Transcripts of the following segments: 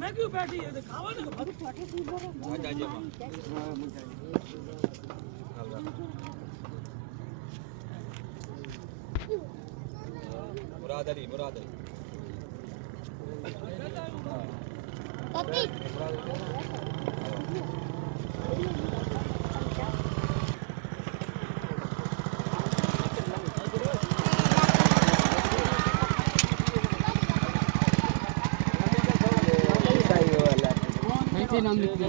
मैं क्यों बैठी है खावा ना मुराद अली नाम लिख दे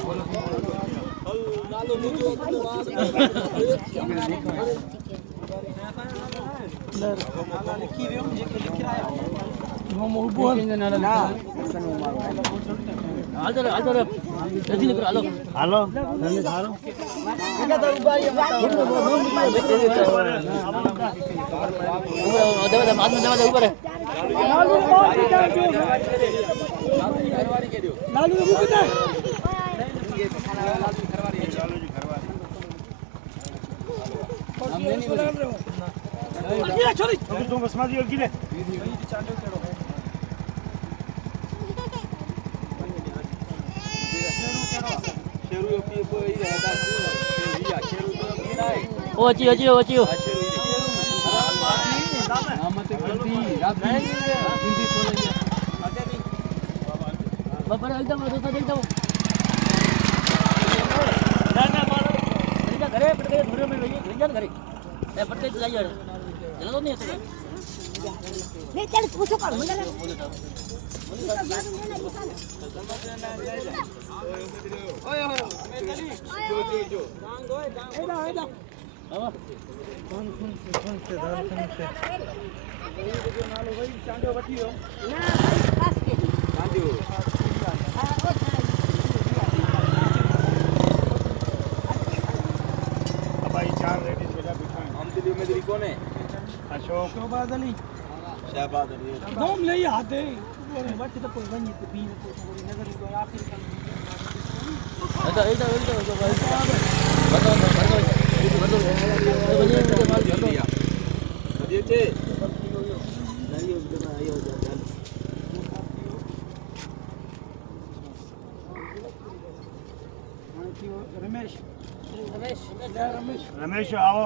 रमेश आओ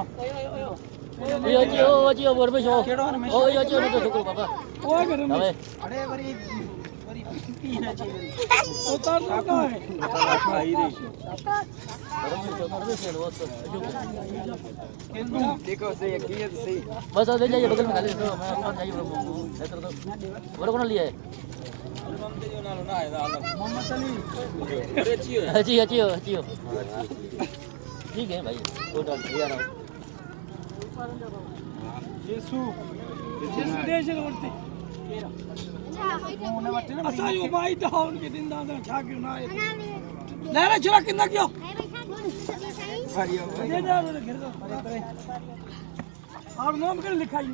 देखो सही है किए तो सही बस ले जाइए बगल में खा ले तो मैं कौन चाहिए बड़ा कौन लिया है मोहम्मद अली अच्छी हो ठीक है भाई कोई डाल दिया ना यीशु देश रोते असा यो भाई डाउन के दिन दादा छा क्यों ना आए ले रे छुरा किंदा क्यों ये दे दो घेर दो और नाम कर लिखाई